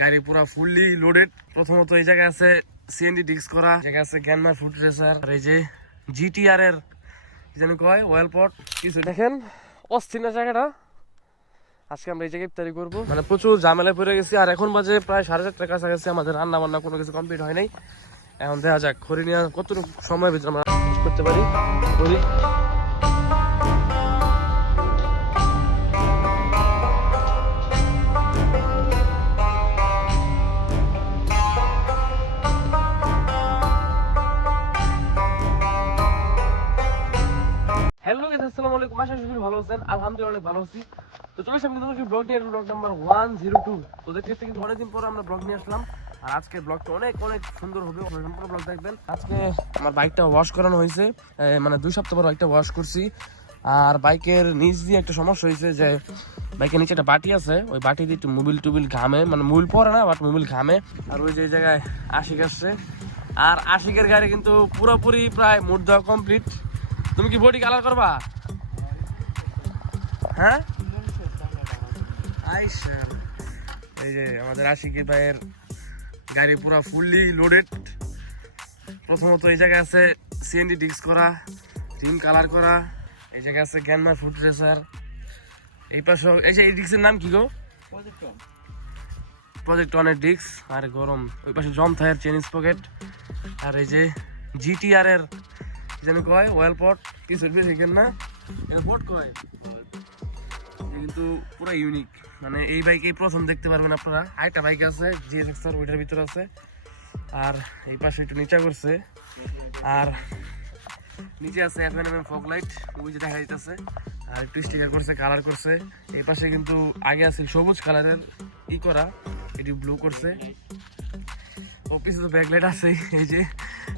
গাড়ি পুরা fully loaded প্রথমত এই জায়গায় আছে সিএনডি ডিক্স করা জায়গা আছে গ্যানমার ফুড রেসার আর এই যে জিটিআর এর জানি কয় ওয়েল পট কিছু দেখেন অস্থির না জায়গাটা? আজকে আমরা এই জায়গায় ইফতারি করব। মানে প্রচুর ঝামেলায় পড়ে গেছি আর এখন বাজে প্রায় সাড়ে চারটার কাছাকাছি আমাদের রান্না বান্না কোনো কিছু কমপ্লিট হয় নাই। এখন দেখা যাক হরিণিয়া কতটুকু সময়ের ভিতরে আমরা করতে পারি। করি ভালো আছেন? আলহামদুলিল্লাহ অনেক ভালো আছি। তো চলে আসলাম কিন্তু ব্লগ নিয়ে blog number one zero two তো দেখতে দেখতে কিন্তু অনেকদিন পর আমরা ব্লগ নিয়ে আসলাম। আর আজকে ব্লগটা অনেক অনেক সুন্দর হবে। সম্পূর্ণ ব্লগ দেখবেন। আজকে আমার বাইকটা ওয়াশ করানো হয়েছে। মানে দুই সপ্তাহ পর বাইকটা ওয়াশ করছি। আর বাইকের নিচ দিয়ে একটা সমস্যা হয়েছে যে বাইকের নিচে একটা বাটি আছে। ওই বাটি দিয়ে একটু মোবিল টুবিল ঘামে। মানে মুবিল পরে না বাট মোবিল ঘামে। আর ওই যে জায়গায় আশিক আসছে। আর আশিকের গাড়ি কিন্তু পুরোপুরি প্রায় মুড দেওয়া কমপ্লিট তুমি কি বডি কালার করবা? হ্যাঁ? আইসা এই যে আমাদের আশিকি ভাইয়ের গাড়ি পুরো ফুললি লোডেড প্রথমত এই জায়গায় আছে সিএনডি ডিক্স করা টিম কালার করা। এই জায়গায় আছে গ্যানমার ফুড রেসার এই পাশে এই যে এই ডিক্সের নাম কি গো? প্রজেক্ট অনেক ডিক্স আর গরম। ওই পাশে জম থায়ের চেনিস পকেট আর এই যে জিটিআর এর জানি কয়? ওয়েল পট কিছু দেখেন না? এটা পট কয়? কিন্তু পুরো ইউনিক মানে এই বাইকে প্রথম দেখতে পারবেন আপনারা। আরেকটা বাইক আছে জিএসএক্স আর ওইটার ভিতরে আছে। আর এই পাশে একটু নিচা করছে। আর নিচে আছে এফএন এম ফগ লাইট ওই যে দেখা যাইতেছে। আর একটু স্টিকার করছে কালার করছে। এই পাশে কিন্তু আগে আছে সবুজ কালারের ই করা, এটি ব্লু করছে। পিছনে তো ব্যাকলাইট আছে, এই যে।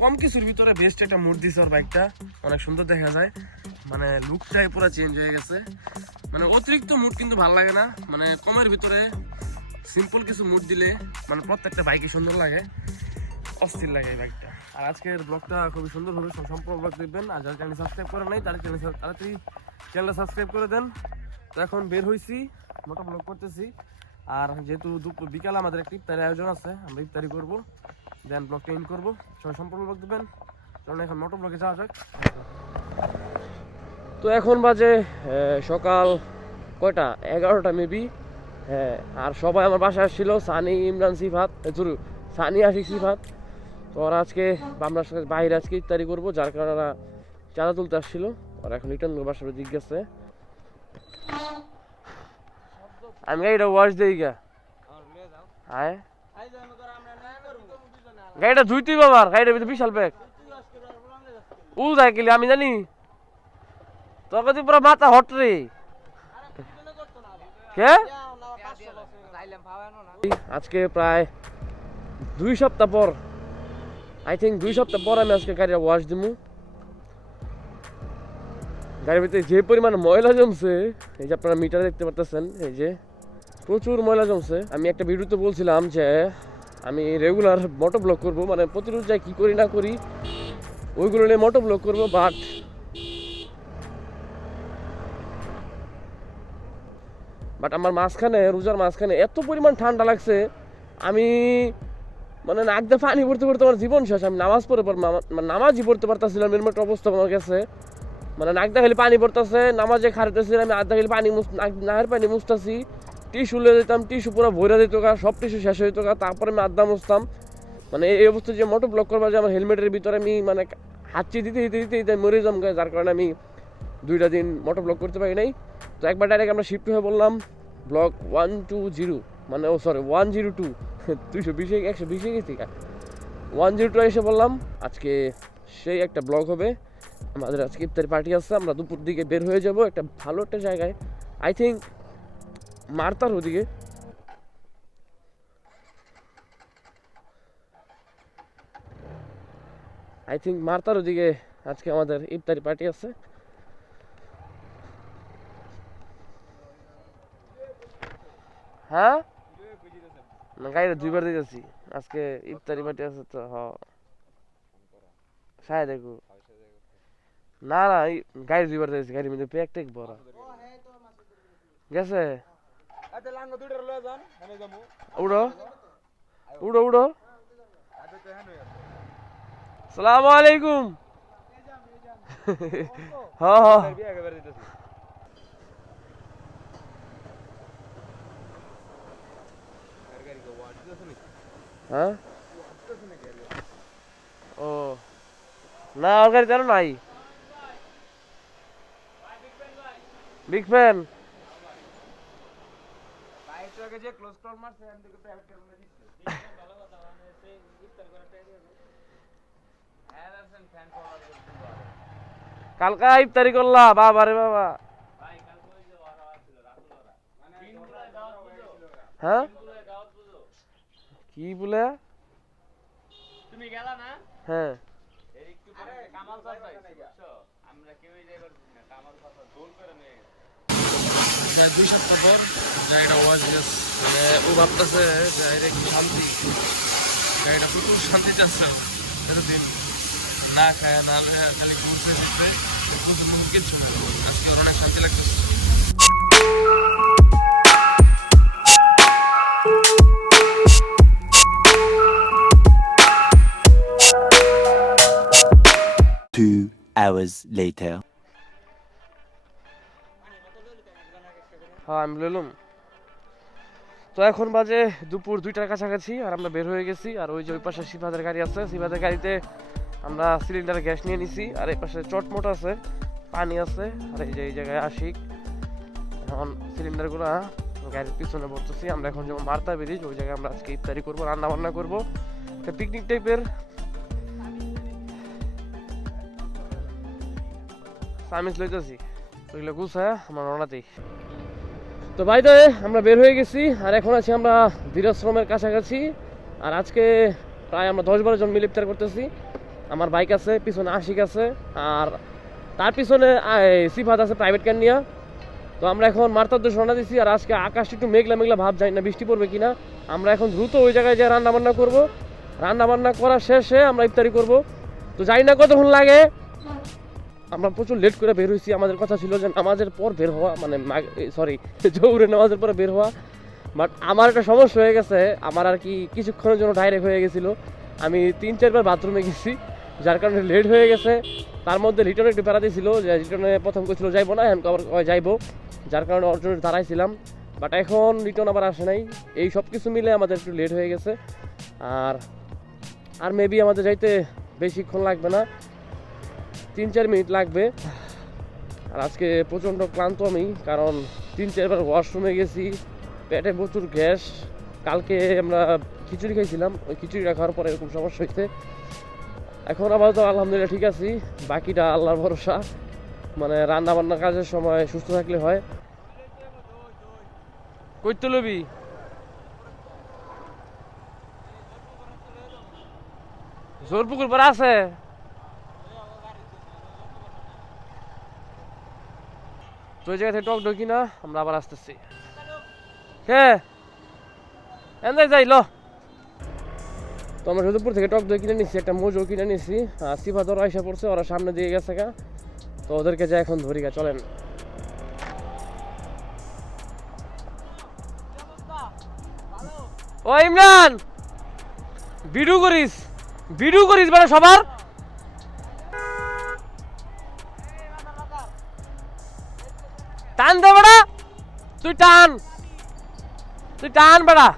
কম কিছুর ভিতরে বেস্ট একটা মুড দিছে ওর বাইকটা অনেক সুন্দর দেখা যায়। মানে লুকটাই পুরো চেঞ্জ হয়ে গেছে। মানে অতিরিক্ত মুড কিন্তু ভালো লাগে না। মানে কমের ভিতরে সিম্পল কিছু মুড দিলে মানে প্রত্যেকটা বাইকই সুন্দর লাগে, অস্থির লাগে এই বাইকটা আর আজকের ব্লগটা খুবই সুন্দর হবে সম্পূর্ণ ব্লগ দেখবেন। আর যারা চ্যানেল সাবস্ক্রাইব করে নাই, তারা চ্যানেল তাড়াতাড়ি চ্যানেলটা সাবস্ক্রাইব করে দেন। তো এখন বের হয়েছি মোটা ব্লগ করতেছি। আর যেহেতু দুপুর বিকাল আমাদের একটা ইফতারি আয়োজন আছে, আমরা ইফতারি করব। দেন ব্লগটা ইন করব। সবাই সম্পূর্ণ ব্লগ দেবেন চলুন এখন মোটর ব্লগে যাওয়া যাক। তো এখন বাজে সকাল কয়টা? এগারোটা মেবি হ্যাঁ আর সবাই আমার বাসায় আসছিল, সানি, ইমরান, সিফাত চুরু সানি আশিক সিফাত। তো ওরা আজকে আমরা বাইরে আজকে ইফতারি করব, যার কারণে ওরা চাঁদা তুলতে আসছিল। ওরা এখন রিটার্ন বাসার গেছে। আমি গাড়িটা ওয়াশ দিই গা। হ্যাঁ গাড়িটা ধুইতেই বাবার ভিতরে বিশাল ব্যাগ উ সাইকেল আমি জানি। তোর কাছে পুরো মাথা হট রে। কে? আজকে প্রায় দুই সপ্তাহ পর আই থিঙ্ক দুই সপ্তাহ পর আমি আজকে গাড়িটা ওয়াশ দিমু। গাড়ির ভিতরে যে পরিমাণ ময়লা জমছে, এই যে আপনারা মিটার দেখতে পারতেছেন, এই যে প্রচুর ময়লা জমছে। আমি একটা ভিডিওতে বলছিলাম যে আমি রেগুলার মোটো ব্লক করব মানে প্রতিরোধ যাই কী করি না করি, ওইগুলো নিয়ে মোটো ব্লক করব বাট বাট আমার মাঝখানে, রোজার মাঝখানে এত পরিমাণ ঠান্ডা লাগছে, আমি মানে নাক দিয়ে পানি পড়তে পড়তে আমার জীবন শেষ। আমি নামাজ পড়ে মানে নামাজই পড়তে পারতাছিলাম, এরকম একটা অবস্থা আমার কাছে। মানে নাক দিয়ে খালি পানি পড়তেছে, নামাজে খাড়তেছি আমি আধা খালি পানি নাকের পানি মুছতেছি। টিস্যু লিয়ে দিতাম টিস্যু পুরো ভরে দিত সব টিস্যু শেষ হইতো গা। তারপরে আমি আড্ডা মুছতাম। মানে এই অবস্থায় যে মোটর ব্লক করবার যে আমার হেলমেটের ভিতরে আমি মানে হাঁচি দিতে দিতে দিতে দিতে মরে যাম যার কারণে আমি দুইটা দিন মোটর ব্লক করতে পারি নাই। তো একবার ডাইরেক্ট আমরা শিফট হয়ে বললাম ব্লক ওয়ান টু জিরো মানে ও সরি ওয়ান জিরো টু, দুইশো বিশে একশো বিশে গেছি ওয়ান জিরো টু এসে বললাম, আজকে সেই একটা ব্লগ হবে। আমাদের আজকে ইফতারি পার্টি আছে, আমরা দুপুর দিকে বের হয়ে যাব একটা ভালো একটা জায়গায়। আই থিঙ্ক মারতার ওদিকে। আই থিঙ্ক মারতার ওদিকে আজকে আমাদের ইফতারি পার্টি আছে। হ্যাঁ? না গাড়িটা দুইবার দিতেছি। আজকে ইফতারি পার্টি আছে তো, হ। সায় দেখো। না না গাড়ি দুইবার দিতেছি, গাড়ির মধ্যে প্যাক টেক ভরা। গেছে? উড়ো। উড়ো উড়ো। সালাম আলাইকুম। হ্যাঁ হ্যাঁ বিয়ে একেবারে দিতেছি হ্যাঁ? ও। না ওর গাড়ি তেরো নাই। বিগ ফ্যান কালকা ইফতারি করলা, বাবা রে বাবা। হ্যাঁ? কি বলে? তুমি গেলা না? হ্যাঁ। একটু পরে কামাল আমরা কেউই যাই করছি না কামাল দোল করে নিয়ে দুই সপ্তাহ পর গাড়িটা ওয়াজিয়াস মানে ও ভাবতেছে গাড়িটা একটু শান্তি। গাড়িটা প্রচুর শান্তি চাচ্ছে এতদিন। না খায় না খালি ঘুরতে ফিরতে মুখ না আজকে অনেক শান্তি লাগতেছে। Two hours later. হ্যাঁ আমি লইলাম। তো এখন বাজে দুপুর দুইটার কাছাকাছি আর আমরা বের হয়ে গেছি। আর ওই যে ওই পাশে সিফাদের গাড়ি আছে। সিফাদের গাড়িতে আমরা সিলিন্ডার গ্যাস নিয়ে নিছি। আর এই পাশে চটমট আছে, পানি আছে। আর এই যে এই জায়গায় আশিক। এখন সিলিন্ডারগুলো গাড়ির পিছনে ভরতেছি আমরা এখন যেমন মার্তা ব্রিজ ওই জায়গায় আমরা আজকে ইফতারি করব রান্না বান্না করব পিকনিক টাইপের সামিস লইতেছি। ওইগুলো গুছায় আমার তো তো আমরা বের হয়ে গেছি, আর এখন আছি আমরা বীরাশ্রমের কাছাকাছি। আর আজকে প্রায় আমরা দশ বারো জন মিলে ইফতার করতেছি। আমার বাইক আছে, পিছনে আশিক আছে, আর তার পিছনে সিফাত আছে প্রাইভেট ক্যান নিয়ে। তো আমরা এখন মার্তার উদ্দেশ্যে রওনা দিছি, আর আজকে আকাশটা একটু মেঘলা মেঘলা ভাব যায় না বৃষ্টি পড়বে কিনা। আমরা এখন দ্রুত ওই জায়গায় যে রান্না বান্না করব। রান্না বান্না করার শেষে আমরা ইফতারি করব। তো জানি না কতক্ষণ লাগে। আমরা প্রচুর লেট করে বের হয়েছি। আমাদের কথা ছিল যে নামাজের পর বের হওয়া মানে সরি জৌরে নামাজের পরে বের হওয়া। বাট আমার একটা সমস্যা হয়ে গেছে, আমার আর কি কিছুক্ষণের জন্য ডাইরেক্ট হয়ে গেছিল। আমি তিন, চারবার বাথরুমে গেছি, যার কারণে লেট হয়ে গেছে। তার মধ্যে রিটার্ন একটু বেড়াতে ছিল, যে রিটার্নে প্রথম করছিল যাইবো না, এখন আবার যাইবো? যার কারণে অর্জন দাঁড়াইছিলাম। বাট এখন রিটার্ন আবার আসে নাই। এই সব কিছু মিলে আমাদের একটু লেট হয়ে গেছে। আর আর মেবি আমাদের যাইতে বেশিক্ষণ লাগবে না। তিন চার মিনিট লাগবে। আর আজকে প্রচণ্ড ক্লান্ত আমি, কারণ তিন চারবার ওয়াশরুমে গেছি, পেটে প্রচুর গ্যাস। কালকে আমরা খিচুড়ি খাইছিলাম, ওই খিচুড়িটা খাওয়ার পরে এরকম সমস্যা হয়েছে এখন আপাতত আলহামদুলিল্লাহ ঠিক আছি, বাকিটা আল্লাহর ভরসা। মানে রান্না বান্না কাজের সময় সুস্থ থাকলে হয়। কইতে লবি? জোর পুকুর পর আছে? তো ওই জায়গা থেকে টক ঢুকি না, আমরা আবার আসতেছি। হ্যাঁ যাই, ল। তো আমরা সদরপুর থেকে টক নিচ্ছি একটা কিনে নিচ্ছি আর সিফা ধরো আইসা পড়ছে, ওরা সামনে দিয়ে গেছে গা। তো ওদেরকে যা এখন ধরি গা, চলেন। ও ইমরান! ভিডিও করিস ভিডিও করিস মানে সবার। টান দে বেড়া তুই টান তুই টান বেড়া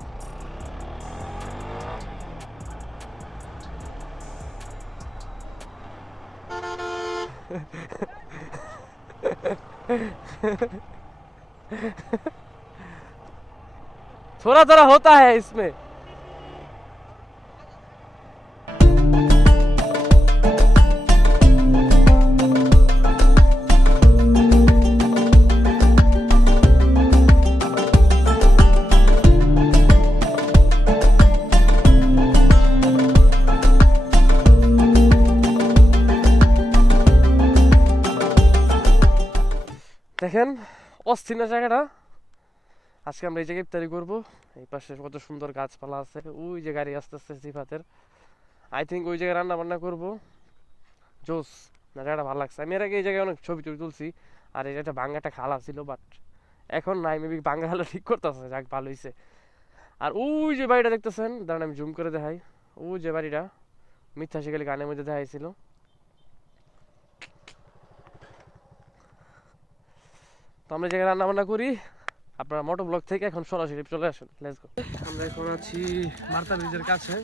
थोड़ा थोड़ा होता है इसमें অস্থির না জায়গাটা। আজকে আমরা এই জায়গায় ইফতারি করব। এই পাশে কত সুন্দর গাছপালা আছে। ওই যে গাড়ি আস্তে আস্তে সিফাতের আই থিঙ্ক ওই জায়গায় রান্না বান্না করব। জোস, না জায়গাটা ভালো লাগছে। আমি এর আগে এই জায়গায় অনেক ছবি টবি তুলছি। আর এই একটা ভাঙ্গা একটা খালা ছিল বাট এখন নাই। মেবি বাঙ্গালো ঠিক করতেছে, যাক ভালো হয়েছে আর ওই যে বাড়িটা দেখতেছেন? দাঁড়ান, আমি জুম করে দেখাই। ওই যে বাড়িটা, মিথ্যা শিকালি গানের মধ্যে দেখাইছিল। তো আমরা এই জায়গায় রান্না বান্না করি। আপনার মোটো ব্লক থেকে এখন সরাসরি চলে আসুন। গো আমরা এখন আছি মার্তা ব্রিজের কাছে।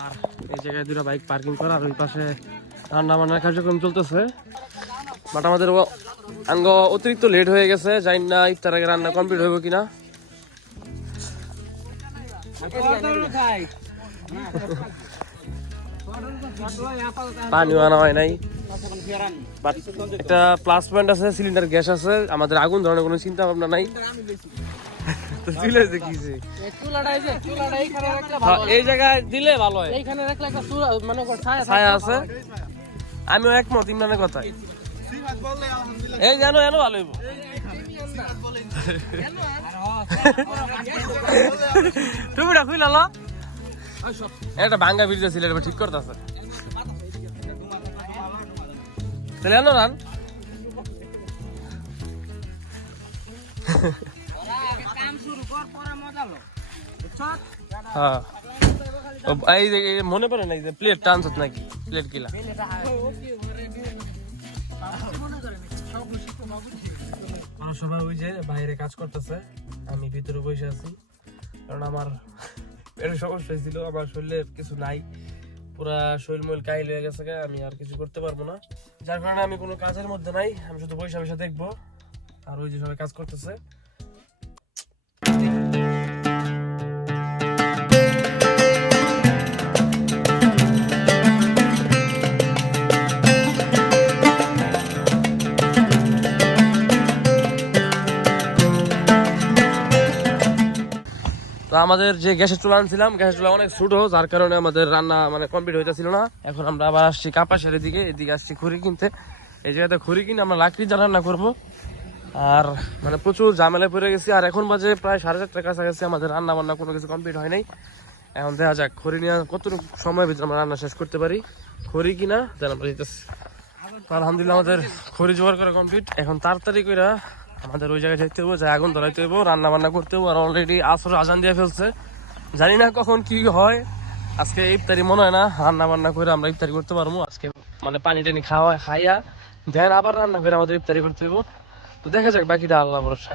আর এই জায়গায় দুটো বাইক পার্কিং করা, আর ওই পাশে রান্না বান্নার কার্যক্রম চলতেছে। বাট আমাদের আঙ্গ অতিরিক্ত লেট হয়ে গেছে, জানি না ইফতার আগে রান্না কমপ্লিট হইব কিনা। পানিও আনা হয় নাই। বাট একটা প্লাস পয়েন্ট আছে সিলিন্ডার গ্যাস আছে আমাদের আগুন ধরনের কোনো চিন্তা ভাবনা নাই। তো চুলে যে হ্যাঁ, ভালো। এই জায়গায় দিলে ভালো এইখানে রাখলে একটা মানে ছায়া আছে। আমিও একমত ইমরানের কথায় এই জানো জানো ভালো হইব। টুপিটা খুইলা লো। একটা ভাঙ্গা ভিডিও ছিল এটা ঠিক করতেছে। জানো রান। হ্যাঁ। মনে পড়ে না প্লেট টানছত নাকি? প্লেট কিলা সবাই ওই যে বাইরে কাজ করতেছে, আমি ভিতরে বসে আছি। কারণ আমার পেটের সমস্যা ছিল আমার শরীরে কিছু নাই। পুরা শরীর মইল কাহিল হয়ে গেছে আমি আর কিছু করতে পারব না। যার কারণে আমি কোনো কাজের মধ্যে নাই, আমি শুধু বসে বসে দেখব। আর ওই যে সবাই কাজ করতেছে। আমাদের যে গ্যাসের চুলা আনছিলাম, গ্যাসের চুলা অনেক ছোট, যার কারণে আমাদের রান্না মানে কমপ্লিট হইতেছিল না। এখন আমরা আবার আসছি কাপাসের এদিকে এদিকে আসছি খড়ি কিনতে। এই জায়গাতে খড়ি কিনে আমরা লাকড়ি দিয়ে রান্না করব। আর মানে প্রচুর ঝামেলায় পড়ে গেছি, আর এখন বাজে প্রায় সাড়ে চারটার কাছাকাছি আমাদের রান্না বান্না কোনো কিছু কমপ্লিট হয় নাই। এখন দেখা যাক, খড়ি নিয়ে কতটুকু সময়ের ভিতরে আমরা রান্না শেষ করতে পারি। খড়ি কিনা, দেন আলহামদুলিল্লাহ আমাদের খড়ি জোগাড় করা কমপ্লিট এখন তাড়াতাড়ি করে আমাদের ওই জায়গায় যেতে হব যাই আগুন ধরাইতে হব রান্না বান্না করতে হব আর অলরেডি আসর আজান দিয়ে ফেলছে। জানি না কখন কি হয়, আজকে ইফতারি মনে হয় না রান্না বান্না করে আমরা ইফতারি করতে পারব। আজকে মানে পানি টানি খাওয়া, খাইয়া, দেন আবার রান্না করে আমাদের ইফতারি করতে হব তো দেখা যাক বাকিটা আল্লাহ ভরসা।